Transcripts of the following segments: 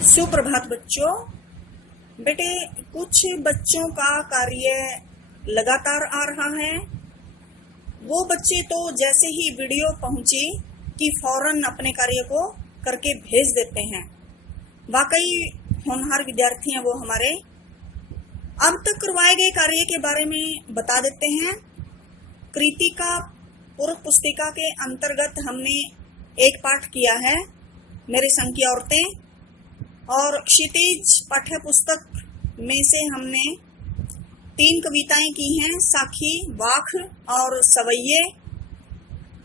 सुप्रभात बच्चों। बेटे, कुछ बच्चों का कार्य लगातार आ रहा है। वो बच्चे तो जैसे ही वीडियो पहुंची कि फौरन अपने कार्य को करके भेज देते हैं। वाकई होनहार विद्यार्थी हैं वो हमारे। अब तक करवाए गए कार्य के बारे में बता देते हैं। कृतिका पूर्व पुस्तिका के अंतर्गत हमने एक पाठ किया है, मेरे संग की औरतें, और क्षितिज पाठ्य पुस्तक में से हमने 3 कविताएं की हैं, साखी, वाख और सवैये।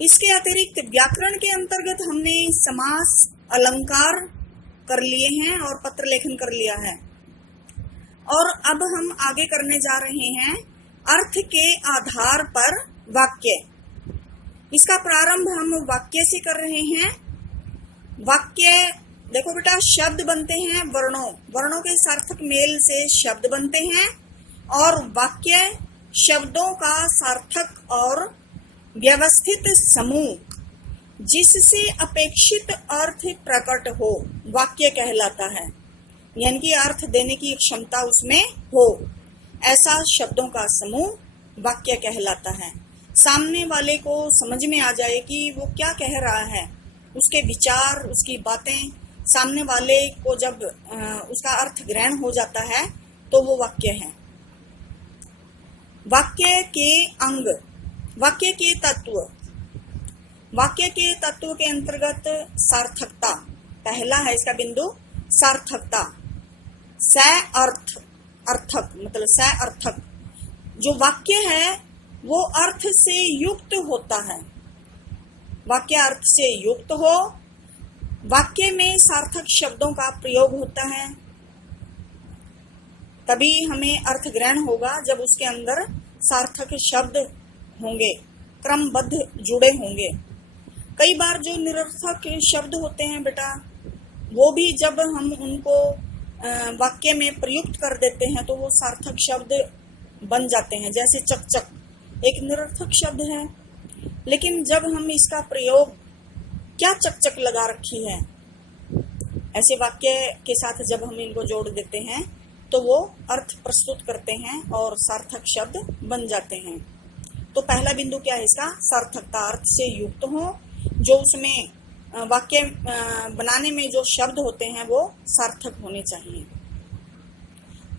इसके अतिरिक्त व्याकरण के अंतर्गत हमने समास, अलंकार कर लिए हैं और पत्र लेखन कर लिया है। और अब हम आगे करने जा रहे हैं अर्थ के आधार पर वाक्य। इसका प्रारंभ हम वाक्य से कर रहे हैं। वाक्य देखो बेटा, शब्द बनते हैं वर्णों के सार्थक मेल से शब्द बनते हैं, और वाक्य शब्दों का सार्थक और व्यवस्थित समूह जिससे अपेक्षित अर्थ प्रकट हो वाक्य कहलाता है। यानी कि अर्थ देने की क्षमता उसमें हो, ऐसा शब्दों का समूह वाक्य कहलाता है। सामने वाले को समझ में आ जाए कि वो क्या कह रहा है, उसके विचार, उसकी बातें सामने वाले को जब उसका अर्थ ग्रहण हो जाता है तो वो वाक्य है। वाक्य के अंग, वाक्य के तत्व। वाक्य के तत्व के अंतर्गत सार्थकता पहला है, इसका बिंदु सार्थकता। स अर्थ, अर्थक मतलब स अर्थक। जो वाक्य है वो अर्थ से युक्त होता है। वाक्य अर्थ से युक्त हो, वाक्य में सार्थक शब्दों का प्रयोग होता है, तभी हमें अर्थ ग्रहण होगा जब उसके अंदर सार्थक शब्द होंगे, क्रमबद्ध जुड़े होंगे। कई बार जो निरर्थक शब्द होते हैं बेटा, वो भी जब हम उनको वाक्य में प्रयुक्त कर देते हैं तो वो सार्थक शब्द बन जाते हैं। जैसे चकचक एक निरर्थक शब्द है, लेकिन जब हम इसका प्रयोग क्या चकचक लगा रखी है, ऐसे वाक्य के साथ जब हम इनको जोड़ देते हैं तो वो अर्थ प्रस्तुत करते हैं और सार्थक शब्द बन जाते हैं। तो पहला बिंदु क्या है इसका? सार्थकता, अर्थ से युक्त हो, जो उसमें वाक्य बनाने में जो शब्द होते हैं वो सार्थक होने चाहिए।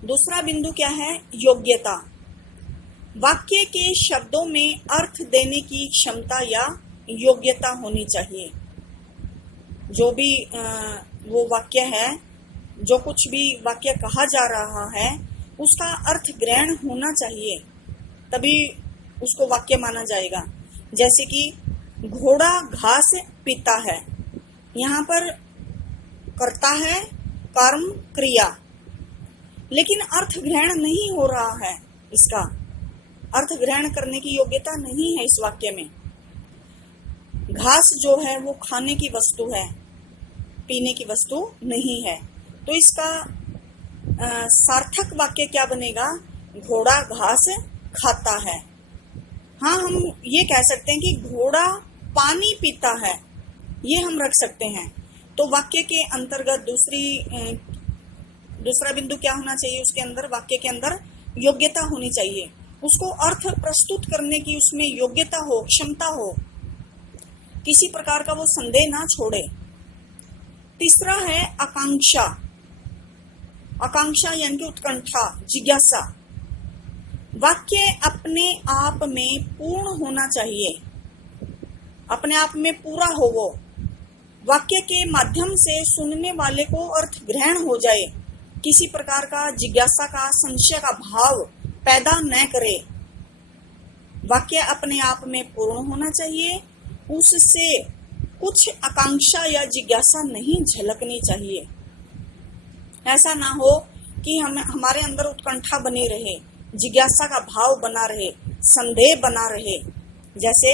दूसरा बिंदु क्या है? योग्यता। वाक्य के शब्दों में अर्थ देने की क्षमता या योग्यता होनी चाहिए। जो भी वो वाक्य है, जो कुछ भी वाक्य कहा जा रहा है, उसका अर्थ ग्रहण होना चाहिए, तभी उसको वाक्य माना जाएगा। जैसे कि घोड़ा घास पीता है, यहाँ पर करता है कर्म क्रिया, लेकिन अर्थ ग्रहण नहीं हो रहा है। इसका अर्थ ग्रहण करने की योग्यता नहीं है इस वाक्य में। घास जो है वो खाने की वस्तु है, पीने की वस्तु नहीं है। तो इसका सार्थक वाक्य क्या बनेगा? घोड़ा घास खाता है। हाँ, हम ये कह सकते हैं कि घोड़ा पानी पीता है, ये हम रख सकते हैं। तो वाक्य के अंतर्गत दूसरा बिंदु क्या होना चाहिए? उसके अंदर, वाक्य के अंदर योग्यता होनी चाहिए। उसको अर्थ प्रस्तुत करने की उसमें योग्यता हो, क्षमता हो, किसी प्रकार का वो संदेह ना छोड़े। तीसरा है आकांक्षा। आकांक्षा यानी कि उत्कंठा, जिज्ञासा। वाक्य अपने आप में पूर्ण होना चाहिए, अपने आप में पूरा हो वो। वाक्य के माध्यम से सुनने वाले को अर्थ ग्रहण हो जाए, किसी प्रकार का जिज्ञासा का, संशय का भाव पैदा न करे। वाक्य अपने आप में पूर्ण होना चाहिए, उससे कुछ आकांक्षा या जिज्ञासा नहीं झलकनी चाहिए। ऐसा ना हो कि हमारे अंदर उत्कंठा बनी रहे, जिज्ञासा का भाव बना रहे, संदेह बना रहे। जैसे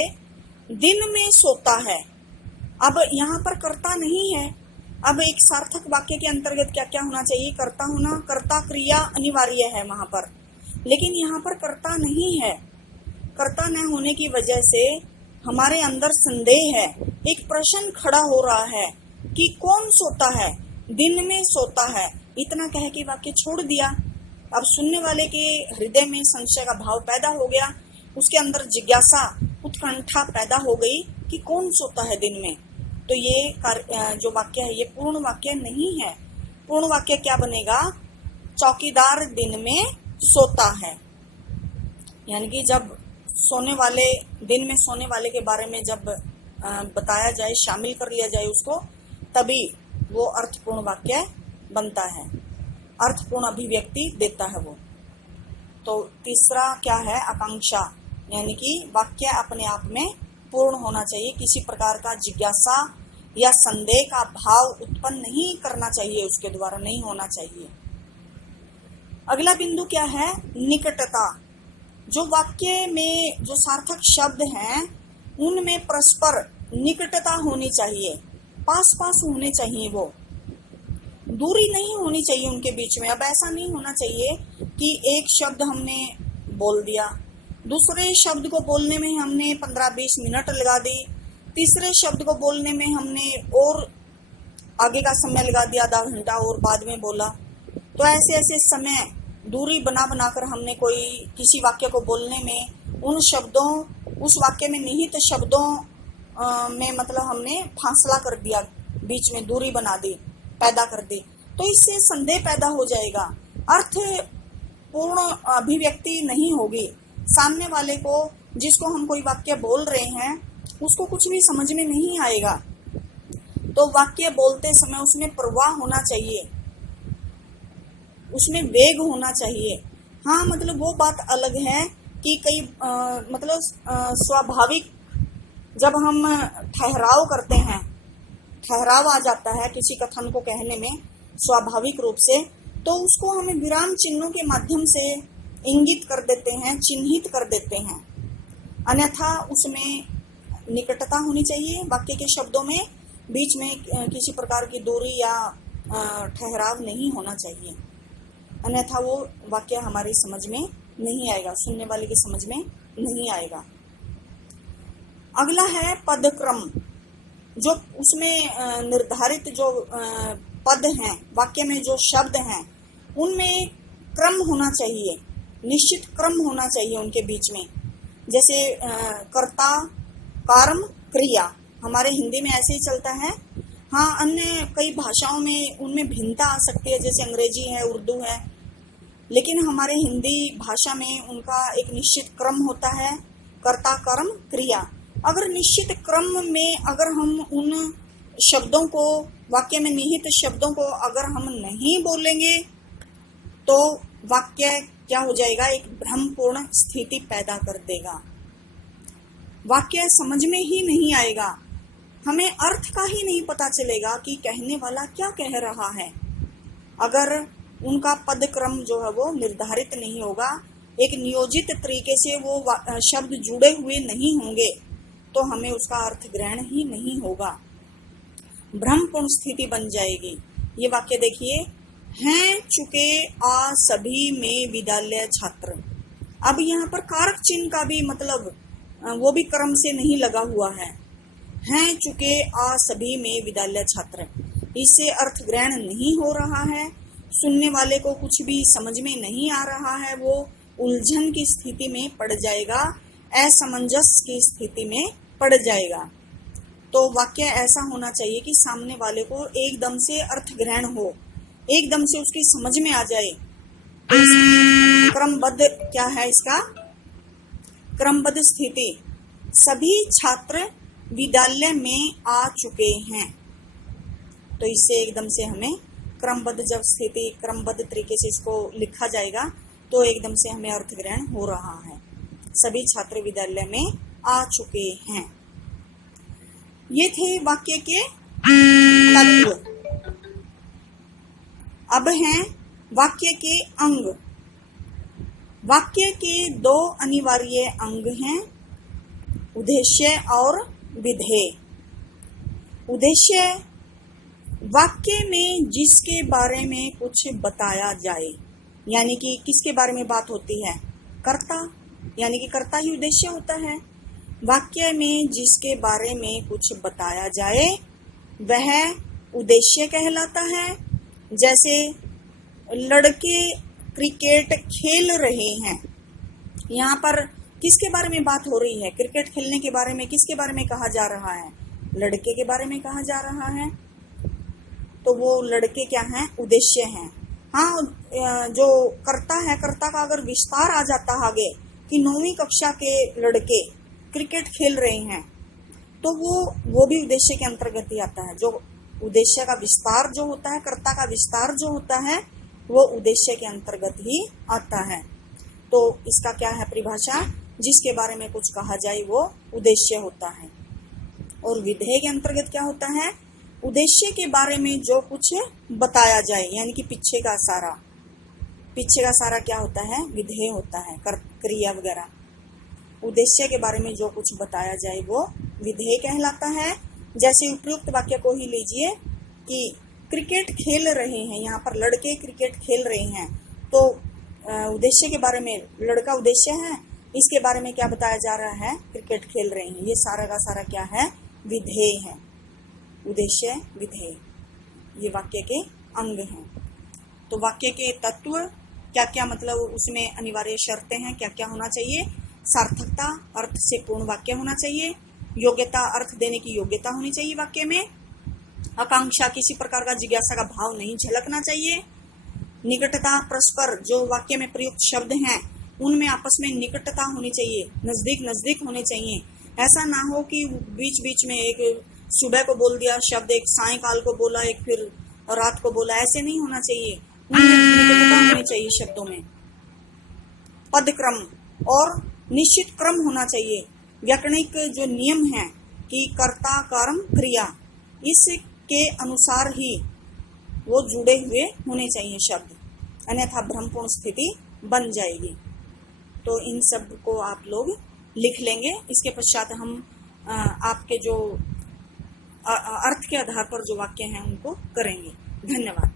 दिन में सोता है, अब यहाँ पर कर्ता नहीं है। अब एक सार्थक वाक्य के अंतर्गत क्या क्या होना चाहिए? कर्ता होना, कर्ता क्रिया अनिवार्य है वहां पर, लेकिन यहाँ पर कर्ता नहीं है। कर्ता न होने की वजह से हमारे अंदर संदेह है, एक प्रश्न खड़ा हो रहा है कि कौन सोता है। दिन में सोता है। इतना कह के वाक्य छोड़ दिया। अब सुनने वाले के हृदय में संशय का भाव पैदा हो गया, उसके अंदर जिज्ञासा, उत्कंठा पैदा हो गई कि कौन सोता है दिन में। तो ये जो वाक्य है ये पूर्ण वाक्य नहीं है। पूर्ण वाक्य क्या बनेगा? चौकीदार दिन में सोता है। यानी कि जब सोने वाले, दिन में सोने वाले के बारे में जब बताया जाए, शामिल कर लिया जाए उसको, तभी वो अर्थपूर्ण वाक्य बनता है, अर्थपूर्ण अभिव्यक्ति देता है वो। तो तीसरा क्या है? आकांक्षा, यानी कि वाक्य अपने आप में पूर्ण होना चाहिए, किसी प्रकार का जिज्ञासा या संदेह का भाव उत्पन्न नहीं करना चाहिए, उसके द्वारा नहीं होना चाहिए। अगला बिंदु क्या है? निकटता। जो वाक्य में जो सार्थक शब्द हैं उनमें परस्पर निकटता होनी चाहिए, पास पास होने चाहिए, वो दूरी नहीं होनी चाहिए उनके बीच में। अब ऐसा नहीं होना चाहिए कि एक शब्द हमने बोल दिया, दूसरे शब्द को बोलने में हमने 15-20 मिनट लगा दी, तीसरे शब्द को बोलने में हमने और आगे का समय लगा दिया, आधा घंटा और बाद में बोला। तो ऐसे ऐसे समय दूरी बना बनाकर हमने कोई किसी वाक्य को बोलने में उन शब्दों, उस वाक्य में निहित शब्दों में मतलब हमने फासला कर दिया, बीच में दूरी बना दी, पैदा कर दी। तो इससे संदेह पैदा हो जाएगा, अर्थ पूर्ण अभिव्यक्ति नहीं होगी। सामने वाले को, जिसको हम कोई वाक्य बोल रहे हैं, उसको कुछ भी समझ में नहीं आएगा। तो वाक्य बोलते समय उसमें प्रवाह होना चाहिए, उसमें वेग होना चाहिए। हाँ, मतलब वो बात अलग है कि कई मतलब स्वाभाविक जब हम ठहराव करते हैं, ठहराव आ जाता है किसी कथन को कहने में स्वाभाविक रूप से, तो उसको हमें विराम चिन्हों के माध्यम से इंगित कर देते हैं, चिन्हित कर देते हैं। अन्यथा उसमें निकटता होनी चाहिए, वाक्य के शब्दों में बीच में किसी प्रकार की दूरी या ठहराव नहीं होना चाहिए, अन्यथा वो वाक्य हमारी समझ में नहीं आएगा, सुनने वाले की समझ में नहीं आएगा। अगला है पदक्रम। जो उसमें निर्धारित जो पद हैं, वाक्य में जो शब्द हैं, उनमें क्रम होना चाहिए, निश्चित क्रम होना चाहिए उनके बीच में। जैसे कर्ता, कर्म, क्रिया, हमारे हिंदी में ऐसे ही चलता है। हाँ, अन्य कई भाषाओं में उनमें भिन्नता आ सकती है, जैसे अंग्रेजी है, उर्दू है, लेकिन हमारे हिंदी भाषा में उनका एक निश्चित क्रम होता है, कर्ता, कर्म, क्रिया। अगर निश्चित क्रम में अगर हम उन शब्दों को, वाक्य में निहित शब्दों को अगर हम नहीं बोलेंगे तो वाक्य क्या हो जाएगा? एक भ्रमपूर्ण स्थिति पैदा कर देगा, वाक्य समझ में ही नहीं आएगा, हमें अर्थ का ही नहीं पता चलेगा कि कहने वाला क्या कह रहा है। अगर उनका पद क्रम जो है वो निर्धारित नहीं होगा, एक नियोजित तरीके से वो शब्द जुड़े हुए नहीं होंगे, तो हमें उसका अर्थ ग्रहण ही नहीं होगा, भ्रमपूर्ण स्थिति बन जाएगी। ये वाक्य देखिए, हैं चुके आ सभी में विद्यालय छात्र। अब यहाँ पर कारक चिन्ह का भी मतलब वो भी क्रम से नहीं लगा हुआ है। हैं चुके आ सभी में विद्यालय छात्र, इससे अर्थ ग्रहण नहीं हो रहा है, सुनने वाले को कुछ भी समझ में नहीं आ रहा है, वो उलझन की स्थिति में पड़ जाएगा, असमंजस की स्थिति में पड़ जाएगा। तो वाक्य ऐसा होना चाहिए कि सामने वाले को एकदम से अर्थ ग्रहण हो, एकदम से उसकी समझ में आ जाए। क्रमबद्ध क्या है इसका? क्रमबद्ध स्थिति, सभी छात्र विद्यालय में आ चुके हैं। तो इससे एकदम से हमें क्रमबद्ध, जब स्थिति क्रमबद्ध तरीके से इसको लिखा जाएगा तो एकदम से हमें अर्थ ग्रहण हो रहा है, सभी छात्र विद्यालय में आ चुके हैं। ये थे वाक्य के तत्व। अब हैं वाक्य के अंग। वाक्य के दो अनिवार्य अंग हैं, उद्देश्य और विधेय। उद्देश्य, वाक्य में जिसके बारे में कुछ बताया जाए, यानी कि किसके बारे में बात होती है? कर्ता, यानी कि कर्ता ही उद्देश्य होता है। वाक्य में जिसके बारे में कुछ बताया जाए वह उद्देश्य कहलाता है। जैसे लड़के क्रिकेट खेल रहे हैं, यहाँ पर किसके बारे में बात हो रही है? क्रिकेट खेलने के बारे में किसके बारे में कहा जा रहा है? लड़के के बारे में कहा जा रहा है। तो वो लड़के क्या हैं? उद्देश्य हैं। हाँ, जो कर्ता है, कर्ता का अगर विस्तार आ जाता आगे कि 9वीं कक्षा के लड़के क्रिकेट खेल रहे हैं, तो वो भी उद्देश्य के अंतर्गत ही आता है। जो उद्देश्य का विस्तार जो होता है, कर्ता का विस्तार जो होता है, वो उद्देश्य के अंतर्गत ही आता है। तो इसका क्या है परिभाषा? जिसके बारे में कुछ कहा जाए वो उद्देश्य होता है। और विधेय के अंतर्गत क्या होता है? उद्देश्य के बारे में जो कुछ बताया जाए, यानी कि पीछे का सारा क्या होता है? विधेय होता है, क्रिया वगैरह। उद्देश्य के बारे में जो कुछ बताया जाए वो विधेय कहलाता है। जैसे उपयुक्त वाक्य को ही लीजिए कि क्रिकेट खेल रहे हैं, यहाँ पर लड़के क्रिकेट खेल रहे हैं, तो उद्देश्य के बारे में, लड़का उद्देश्य है, इसके बारे में क्या बताया जा रहा है? क्रिकेट खेल रहे हैं। ये सारा का सारा क्या है? विधेय है। उद्देश्य, विधेय, ये वाक्य के अंग हैं। तो वाक्य के तत्व क्या क्या, मतलब उसमें अनिवार्य शर्तें हैं, क्या क्या होना चाहिए? सार्थकता, अर्थ से पूर्ण वाक्य होना चाहिए। योग्यता, अर्थ देने की योग्यता होनी चाहिए वाक्य में। आकांक्षा, किसी प्रकार का जिज्ञासा का भाव नहीं झलकना चाहिए। निकटता, परस्पर जो वाक्य में प्रयुक्त शब्द हैं उनमें आपस में निकटता होनी चाहिए, नजदीक होने चाहिए। ऐसा ना हो कि बीच बीच में एक सुबह को बोल दिया शब्द, एक सायंकाल को बोला, एक फिर रात को बोला, ऐसे नहीं होना चाहिए। उनमें निकटता होनी चाहिए शब्दों में। पद क्रम और निश्चित क्रम होना चाहिए। व्याकरणिक जो नियम है कि कर्ता, कर्म, क्रिया, इसके अनुसार ही वो जुड़े हुए होने चाहिए शब्द, अन्यथा भ्रमपूर्ण स्थिति बन जाएगी। तो इन सब को आप लोग लिख लेंगे। इसके पश्चात हम आपके जो अर्थ के आधार पर जो वाक्य हैं उनको करेंगे। धन्यवाद।